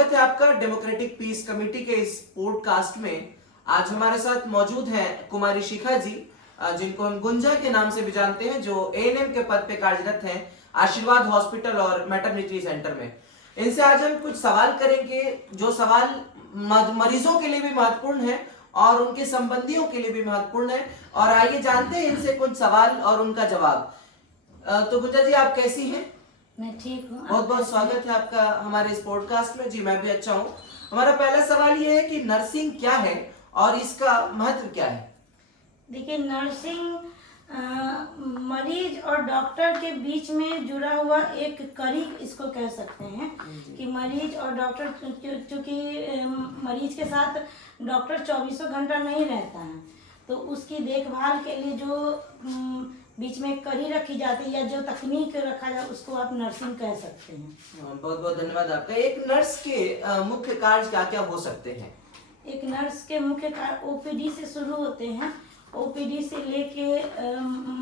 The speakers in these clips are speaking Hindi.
स्वागत है आपका डेमोक्रेटिक पीस कमेटी के इस पॉडकास्ट में। आज हमारे साथ मौजूद हैं कुमारी शिखा जी, जिनको हम गुंजा के नाम से भी जानते हैं, जो एएनएम के पद पे कार्यरत हैं आशीर्वाद हॉस्पिटल और मैटरनिटी सेंटर में। इनसे आज हम कुछ सवाल करेंगे, जो सवाल मरीजों के लिए भी महत्वपूर्ण है और उनके संबंधियों के लिए भी महत्वपूर्ण है। और आइए जानते हैं इनसे कुछ सवाल और उनका जवाब। तो गुंजा जी, आप कैसी हैं? मैं ठीक हूँ। बहुत बहुत स्वागत है आपका हमारे इस पॉडकास्ट में। जी, मैं भी अच्छा हूँ। हमारा पहला सवाल ये है कि नर्सिंग क्या है और इसका महत्व क्या है? देखिए, नर्सिंग मरीज और डॉक्टर के बीच में जुड़ा हुआ एक कड़ी इसको कह सकते हैं कि मरीज और डॉक्टर, क्योंकि मरीज के साथ डॉक्टर 24 घंटा नहीं रहता है, तो उसकी देखभाल के लिए जो बीच में कड़ी रखी जाती है या जो तकनीक रखा जाए, उसको आप नर्सिंग कह सकते हैं। बहुत बहुत धन्यवाद आपका। एक नर्स के मुख्य कार्य क्या क्या हो सकते हैं? एक नर्स के मुख्य कार्य ओपीडी से शुरू होते हैं। ओपीडी से लेके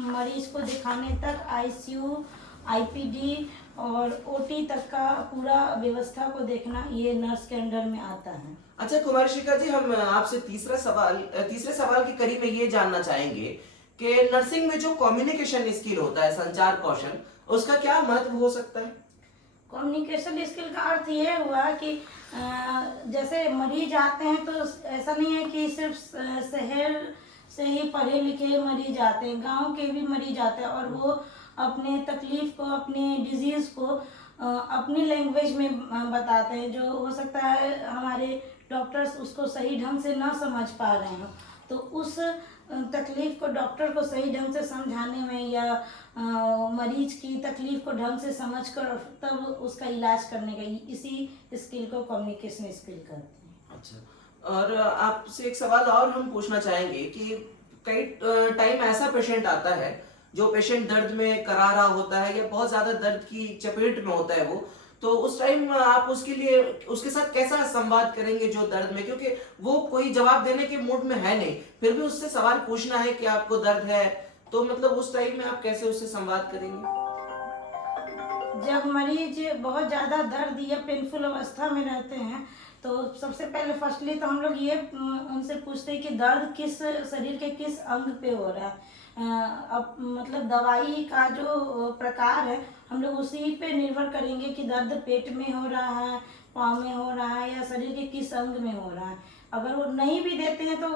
मरीज को दिखाने तक आईसीयू, आईपीडी और ओटी तक का पूरा व्यवस्था को देखना, ये नर्स के अंडर में आता है। अच्छा कुमारी शिखा जी, हम आपसे तीसरे सवाल की कड़ी में ये जानना चाहेंगे कि नर्सिंग में जो कम्युनिकेशन स्किल होता है, संचार कौशल, उसका क्या महत्व हो सकता है? कम्युनिकेशन स्किल का अर्थ ये हुआ कि जैसे मरीज आते हैं तो ऐसा नहीं है कि सिर्फ शहर से ही पढ़े लिखे मरीज आते हैं, गांव के भी मरीज आते हैं और वो अपने तकलीफ को, अपने डिजीज़ को अपनी लैंग्वेज में बताते हैं। जो हो सकता है हमारे डॉक्टर्स उसको सही ढंग से ना समझ पा रहे हो, तो उस तकलीफ को डॉक्टर को सही ढंग से समझाने में या मरीज की तकलीफ को ढंग से समझकर तब उसका इलाज करने का, इसी स्किल को कम्युनिकेशन स्किल कहते हैं। अच्छा, और आपसे एक सवाल और हम पूछना चाहेंगे कि कई टाइम ऐसा पेशेंट आता है जो पेशेंट दर्द में करारा होता है या बहुत ज्यादा दर्द की चपेट में होता है वो, तो उस टाइम आप उसके लिए उसके साथ कैसा संवाद करेंगे जो दर्द में, क्योंकि वो कोई जवाब देने के मूड में है नहीं, फिर भी उससे सवाल पूछना है कि आपको दर्द है, तो मतलब उस टाइम में आप कैसे उससे संवाद करेंगे? जब मरीज बहुत ज़्यादा दर्द या पेनफुल अवस्था में रहते हैं तो सबसे पहले फर्स्टली तो हम लोग ये उनसे पूछते हैं कि दर्द किस शरीर के किस अंग पे हो रहा है। अब मतलब दवाई का जो प्रकार है हम लोग उसी पे निर्भर करेंगे कि दर्द पेट में हो रहा है, पाँव में हो रहा है या शरीर के किस अंग में हो रहा है। अगर वो नहीं भी देते हैं तो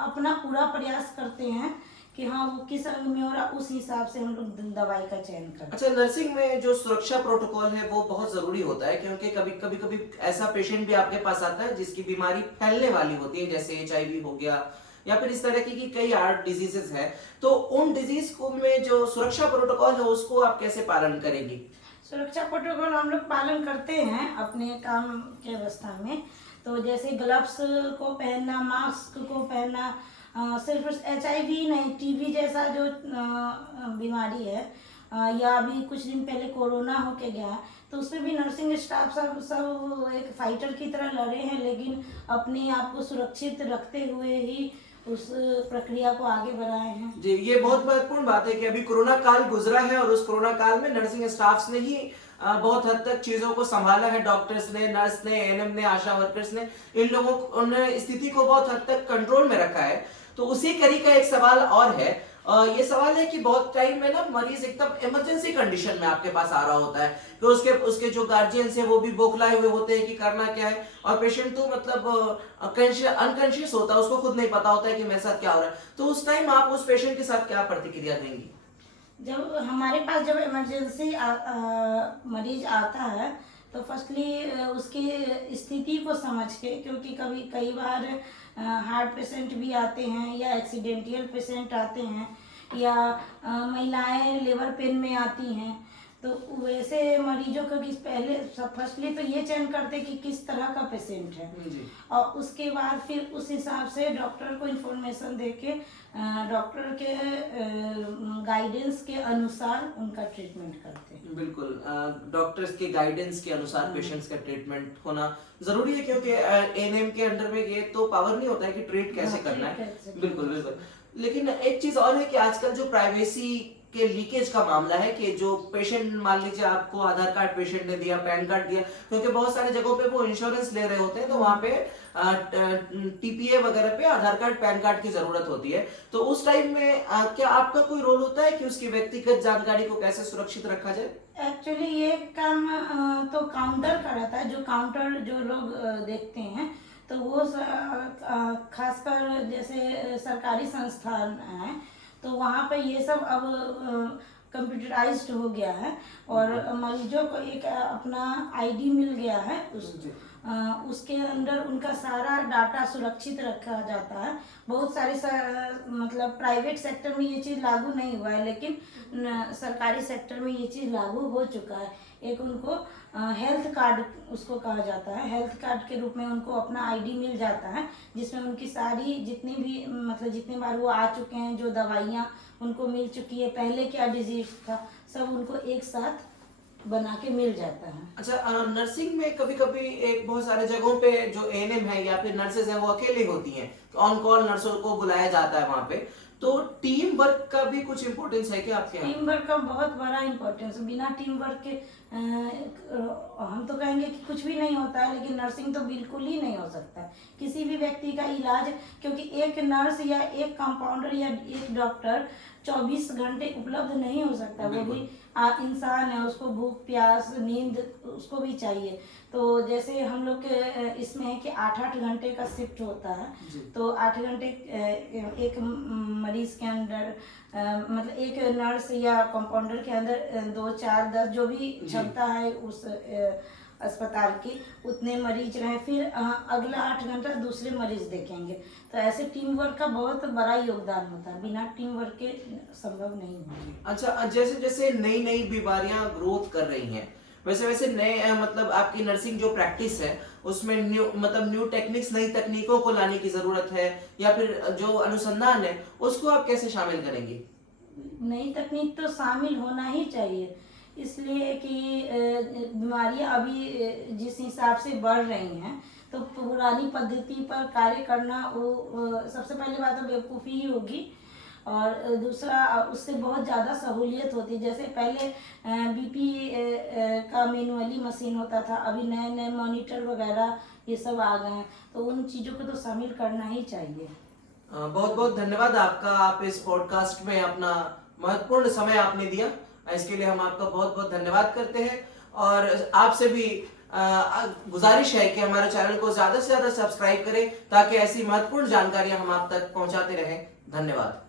अपना पूरा प्रयास करते हैं कि हाँ वो किस अंग में हो रहा, उस हिसाब से हम लोग दवाई का चयन करते हैं। अच्छा, नर्सिंग में जो सुरक्षा प्रोटोकॉल है वो बहुत जरूरी होता है, क्योंकि कभी ऐसा पेशेंट भी आपके पास आता है जिसकी बीमारी फैलने वाली होती है, जैसे HIV हो गया या फिर इस तरह की कई हार्ट डिजीजेस है, तो उन डिजीज को में जो सुरक्षा प्रोटोकॉल है उसको आप कैसे पालन करेंगे? सुरक्षा प्रोटोकॉल हम लोग पालन करते हैं अपने काम की अवस्था में। तो जैसे ग्लव्स को पहनना, मास्क को पहनना, सिर्फ HIV नहीं, TB जैसा जो बीमारी है या अभी कुछ दिन पहले कोरोना होके गया, तो उसमें भी नर्सिंग स्टाफ सब एक फाइटर की तरह लड़े हैं, लेकिन अपने आप को सुरक्षित रखते हुए ही उस प्रक्रिया को आगे बढ़ाए हैं। जी, ये बहुत महत्वपूर्ण बात है कि अभी कोरोना काल गुजरा है और उस कोरोना काल में नर्सिंग स्टाफ्स ने ही बहुत हद तक चीजों को संभाला है। डॉक्टर्स ने, नर्स ने, एएनएम ने, आशा वर्कर्स ने, इन लोगों उन्होंने स्थिति को बहुत हद तक कंट्रोल में रखा है। तो उसी कड़ी का एक सवाल और है, ये सवाल है कि बहुत टाइम में ना मरीज एकदम इमरजेंसी कंडीशन में आपके पास आ रहा होता है कि उसके जो गार्जियंस है वो भी बौखलाए हुए होते हैं कि करना क्या है, और पेशेंट तो मतलब अनकॉन्शियस होता है, उसको खुद नहीं पता होता है कि मेरे साथ क्या हो रहा है। तो उस टाइम आप उस पेशेंट के साथ क्या प्रतिक्रिया देंगी? जब हमारे पास जब इमरजेंसी मरीज आता है तो फर्स्टली उसकी स्थिति को समझ के, क्योंकि कई बार हार्ट पेशेंट भी आते हैं या एक्सीडेंटल पेशेंट आते हैं या महिलाएं लेबर पेन में आती हैं, तो वैसे मरीजों को पहले फर्स्टली तो ये चयन करते कि किस तरह का पेशेंट है, और उसके बाद फिर उस हिसाब से डॉक्टर को इन्फॉर्मेशन देके डॉक्टर के गाइडेंस के अनुसार उनका ट्रीटमेंट करते हैं। बिल्कुल, डॉक्टर्स के गाइडेंस के अनुसार पेशेंट्स का ट्रीटमेंट होना जरूरी है, क्योंकि एएनएम के अंडर में ये तो पावर नहीं होता है कि ट्रीट कैसे करना है। बिल्कुल बिल्कुल। लेकिन एक चीज और है कि आजकल जो प्राइवेसी के लीकेज का मामला है कि जो पेशेंट, मान लीजिए आपको आधार कार्ड पेशेंट ने दिया, पैन कार्ड दिया, क्योंकि बहुत सारी जगहों पे वो इंश्योरेंस ले रहे होते हैं, तो वहां पे टीपीए वगैरह पे आधार कार्ड पैन कार्ड की जरूरत होती है। तो उस टाइम में क्या आपका कोई रोल होता है कि उसकी व्यक्तिगत जानकारी को कैसे सुरक्षित रखा जाए? एक्चुअली ये काम तो काउंटर का रहता है, जो काउंटर जो लोग देखते हैं, तो वो खासकर जैसे सरकारी संस्थान हैं, तो वहाँ पे ये सब अब कंप्यूटराइज्ड हो गया है और मरीजों को एक अपना आईडी मिल गया है, उसके अंदर उनका सारा डाटा सुरक्षित रखा जाता है। बहुत सारे मतलब प्राइवेट सेक्टर में ये चीज़ लागू नहीं हुआ है, लेकिन सरकारी सेक्टर में ये चीज़ लागू हो चुका है। एक उनको हेल्थ कार्ड उसको कहा जाता है, हेल्थ कार्ड के रूप में उनको अपना आईडी मिल जाता है, जिसमें उनकी सारी जितनी भी मतलब जितने बार वो आ चुके हैं, जो दवाइयाँ उनको मिल चुकी है, पहले क्या डिजीज था, सब उनको एक साथ बना के मिल जाता है। अच्छा, नर्सिंग में कभी कभी एक बहुत सारे जगहों पे जो एएनएम है या फिर नर्सेज हैं वो अकेले होती हैं, ऑन कॉल नर्सों को बुलाया जाता है वहां पे, तो टीम वर्क का भी कुछ इम्पोर्टेंस है क्या आपके यहाँ? टीम वर्क का बहुत बड़ा इम्पोर्टेंस, बिना टीम वर्क के हम तो कहेंगे कि कुछ भी नहीं होता है, लेकिन नर्सिंग तो बिल्कुल ही नहीं हो सकता। किसी भी व्यक्ति का इलाज, क्योंकि एक नर्स या एक कंपाउंडर या एक डॉक्टर 24 घंटे उपलब्ध नहीं हो सकता, वो भी इंसान है, उसको भूख प्यास नींद उसको भी चाहिए। तो जैसे हम लोग के इसमें है कि 8-8 घंटे का शिफ्ट होता है, तो 8 घंटे एक मरीज के अंदर मतलब एक नर्स या कंपाउंडर के अंदर 2, 4, 10 जो भी क्षमता है उस अस्पताल की, उतने मरीज रहे, फिर अगला 8 घंटा दूसरे मरीज देखेंगे। तो ऐसे टीम वर्क का बहुत बड़ा योगदान होता है, बिना टीम वर्क के संभव नहीं होगा। अच्छा, जैसे जैसे नई नई बीमारियां ग्रोथ कर रही हैं, वैसे वैसे नए मतलब आपकी नर्सिंग जो प्रैक्टिस है उसमें न्यू टेक्निक्स, नई तकनीकों को लाने की जरूरत है, या फिर जो अनुसंधान है उसको आप कैसे शामिल करेंगी? नई तकनीक तो शामिल होना ही चाहिए, इसलिए कि बीमारियां अभी जिस हिसाब से बढ़ रही हैं, तो पुरानी पद्धति पर कार्य करना वो सबसे पहले बात तो बेवकूफ़ी ही होगी, और दूसरा उससे बहुत ज़्यादा सहूलियत होती है। जैसे पहले बीपी का मैनुअली मशीन होता था, अभी नए नए मॉनिटर वगैरह ये सब आ गए हैं, तो उन चीज़ों को तो शामिल करना ही चाहिए। बहुत बहुत धन्यवाद आपका, आप इस पॉडकास्ट में अपना महत्वपूर्ण समय आपने दिया, इसके लिए हम आपका बहुत बहुत धन्यवाद करते हैं। और आपसे भी गुजारिश है कि हमारे चैनल को ज्यादा से ज्यादा सब्सक्राइब करें, ताकि ऐसी महत्वपूर्ण जानकारियां हम आप तक पहुंचाते रहें। धन्यवाद।